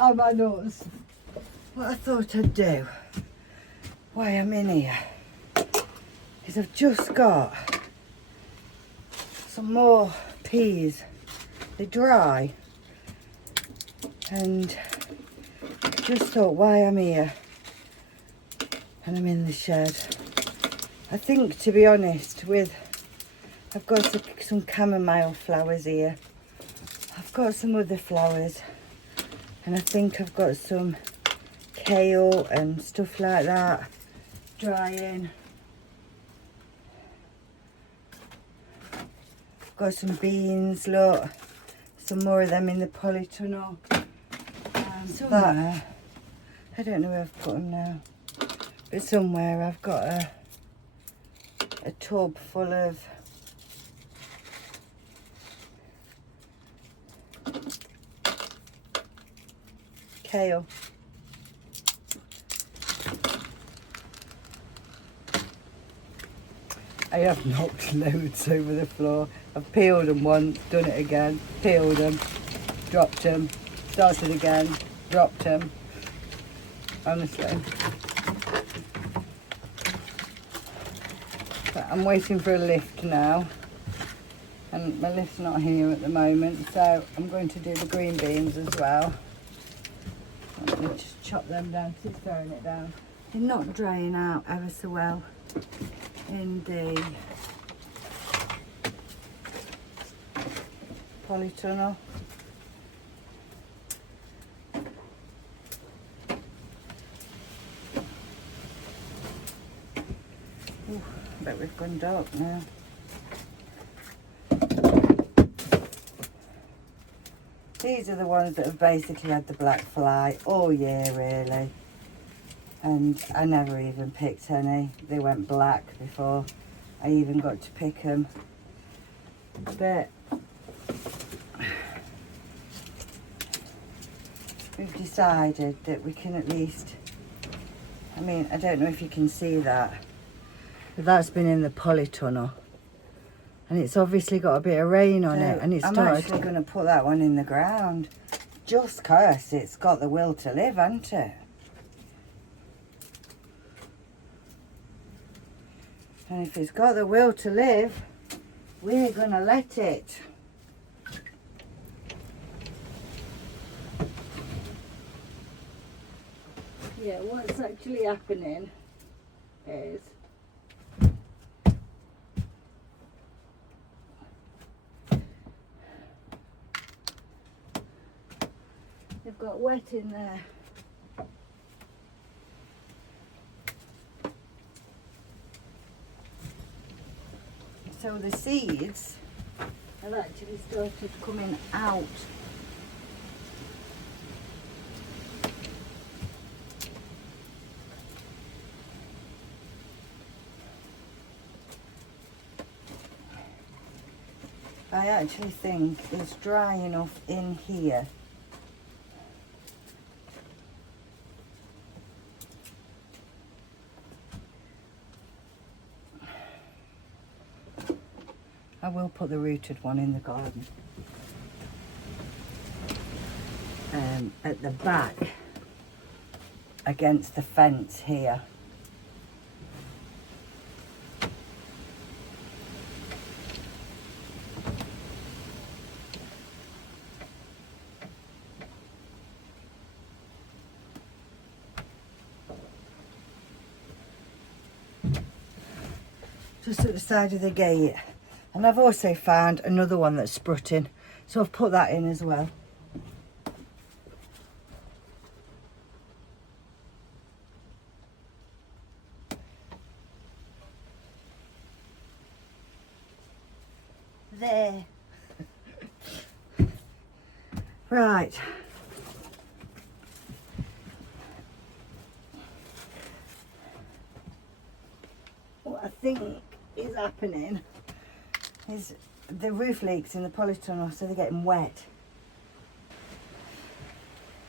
Oh my nuts. What I thought I'd do, why I'm in here, is I've just got some more peas. They're dry. And just thought, why I'm here. And I'm in the shed. I think, to be honest, I've got some chamomile flowers here. I've got some other flowers. And I think I've got some kale and stuff like that drying. I've got some beans, look. Some more of them in the polytunnel. Somewhere. I don't know where I've put them now. But somewhere I've got a tub full of kale. I have knocked loads over the floor. I've peeled them once, done it again, peeled them, dropped them, started again, dropped them. Honestly. But I'm waiting for a lift now. And my lift's not here at the moment, so I'm going to do the green beans as well. Let me just chop them down, because it's throwing it down. They're not drying out ever so well in the polytunnel. Ooh, I bet we've gone dark now. These are the ones that have basically had the black fly all year, really. And I never even picked any. They went black before I even got to pick them. But we've decided that we can at least, I mean, I don't know if you can see that, but that's been in the polytunnel. And it's obviously got a bit of rain on it, and it's started. I'm actually going to put that one in the ground, just 'cause it's got the will to live, hasn't it? And if it's got the will to live, we're going to let it. Yeah, what's actually happening is they've got wet in there. So the seeds have actually started coming out. I actually think it's dry enough in here. I will put the rooted one in the garden. At the back, against the fence here. Just at the side of the gate. And I've also found another one that's sprutting, so I've put that in as well. There. Right. What I think is happening is the roof leaks in the polytunnel, so they're getting wet.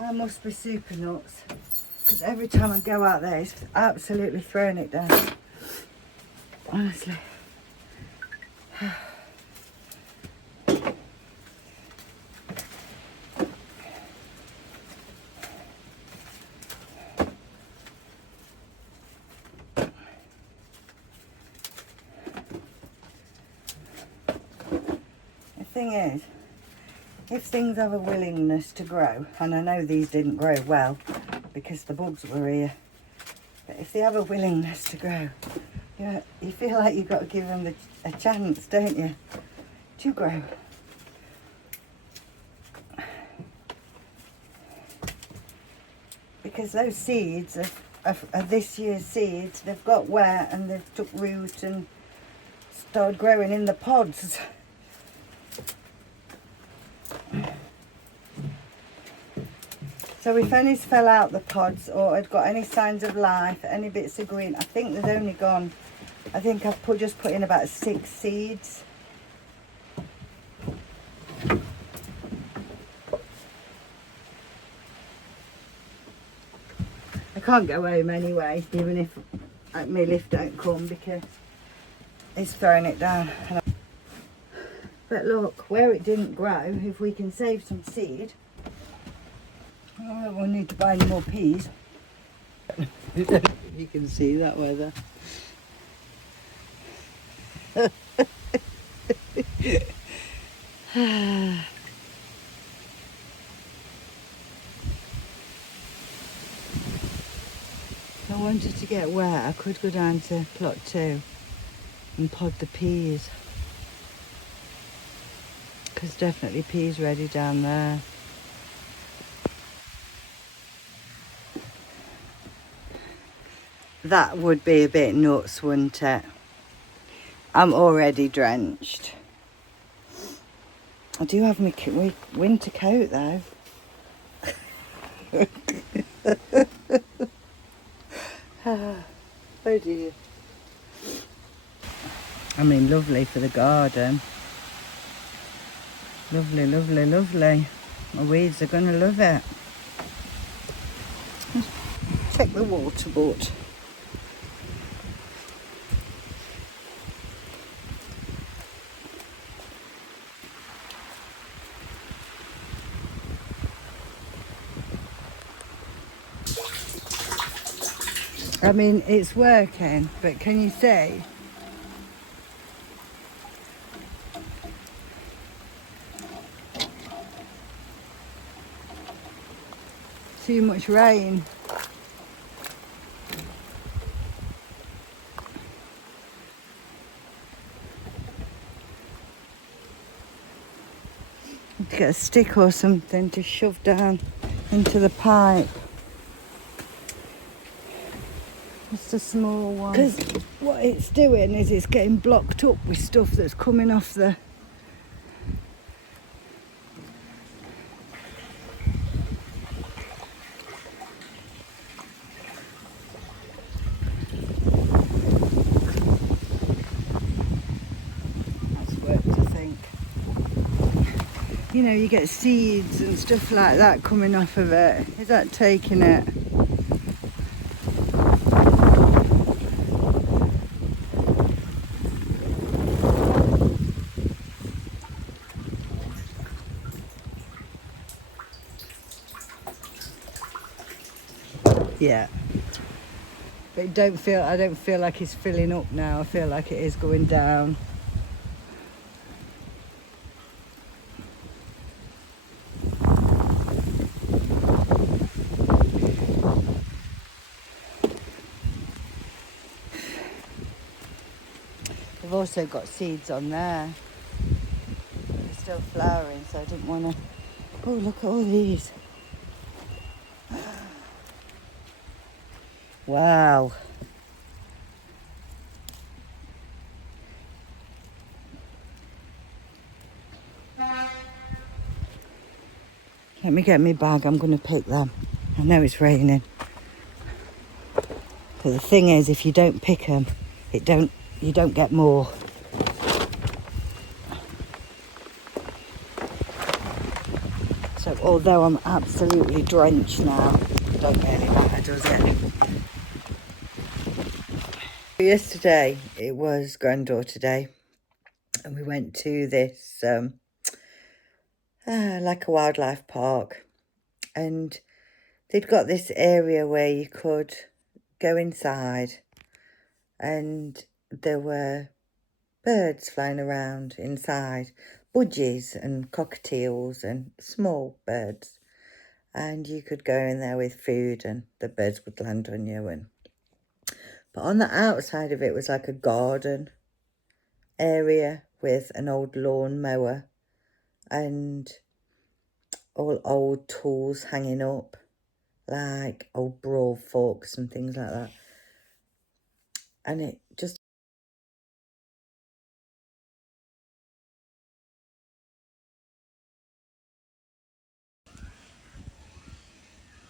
I must be super nuts, because every time I go out there, it's absolutely throwing it down. Honestly. thing is, if things have a willingness to grow, and I know these didn't grow well because the bugs were here, but if they have a willingness to grow, you feel like you've got to give them a chance, don't you, to grow. Because those seeds are this year's seeds. They've got wet and they've took root and started growing in the pods. So if any's fell out the pods or had got any signs of life, any bits of green, I think there's only gone, I think I've just put in about 6 seeds. I can't go home anyway, even if my lift don't come, because it's throwing it down. But look, where it didn't grow, if we can save some seed, we'll need to buy any more peas. You can see that weather. If I wanted to get wet, I could go down to plot 2 and pod the peas. Because definitely peas ready down there. That would be a bit nuts, wouldn't it? I'm already drenched. I do have my winter coat though. Oh dear. I mean, lovely for the garden. Lovely, lovely, lovely. My weeds are going to love it. Check the water board. I mean, it's working, but can you see? Too much rain. Need to get a stick or something to shove down into the pipe. Just a small one. Because what it's doing is it's getting blocked up with stuff that's coming off the... That's work to think. You know, you get seeds and stuff like that coming off of it. Is that taking it? Yeah, but I don't feel like it's filling up now. I feel like it is going down. I've also got seeds on there. They're still flowering, so I didn't want to... Oh, look at all these. Wow. Let me get my bag. I'm going to pick them. I know it's raining. But the thing is, if you don't pick them, you don't get more. So although I'm absolutely drenched now, it don't really matter, does it? Yesterday, it was granddaughter day, and we went to this, like a wildlife park, and they'd got this area where you could go inside, and there were birds flying around inside, budgies and cockatiels and small birds. And you could go in there with food and the birds would land on you. But on the outside of it was like a garden area with an old lawn mower and all old tools hanging up, like old broad forks and things like that. And it just...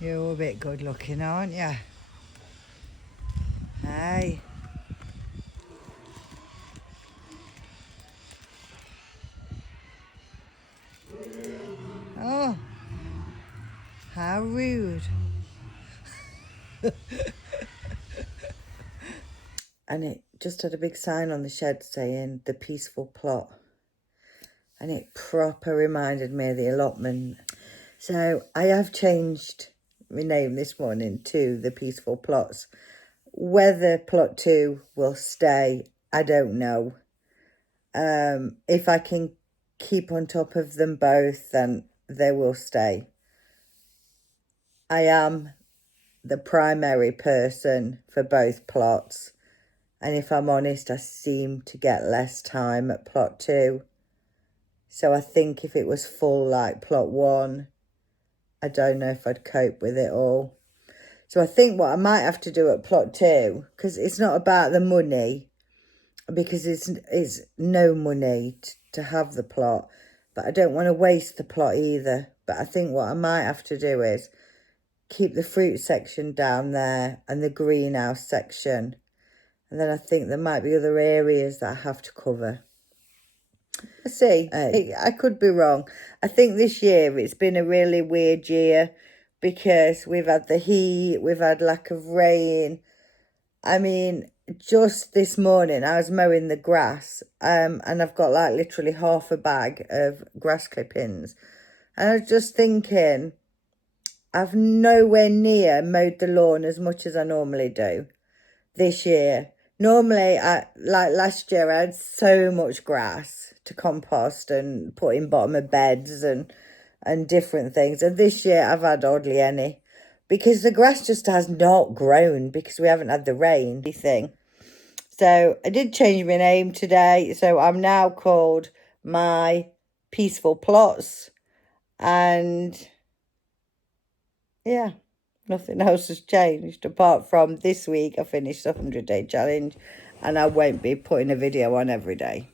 You're a bit good looking, aren't you? Hey. Oh, how rude. And it just had a big sign on the shed saying the peaceful plot. And it proper reminded me of the allotment. So I have changed my name this morning to the peaceful plots. Whether plot 2 will stay, I don't know. If I can keep on top of them both, then they will stay. I am the primary person for both plots. And if I'm honest, I seem to get less time at plot 2. So I think if it was full like plot 1, I don't know if I'd cope with it all. So I think what I might have to do at plot 2, because it's not about the money, because it's no money to have the plot, but I don't want to waste the plot either. But I think what I might have to do is keep the fruit section down there and the greenhouse section. And then I think there might be other areas that I have to cover. Let's see. I could be wrong. I think this year it's been a really weird year because we've had the heat, we've had lack of rain. I mean, just this morning I was mowing the grass and I've got like literally half a bag of grass clippings. And I was just thinking, I've nowhere near mowed the lawn as much as I normally do this year. Normally, like last year, I had so much grass to compost and put in bottom of beds and different things. And this year, I've had hardly any because the grass just has not grown because we haven't had the rain thing. So I did change my name today. So I'm now called My Peaceful Plots. And yeah, nothing else has changed apart from this week I finished the 100-day challenge and I won't be putting a video on every day.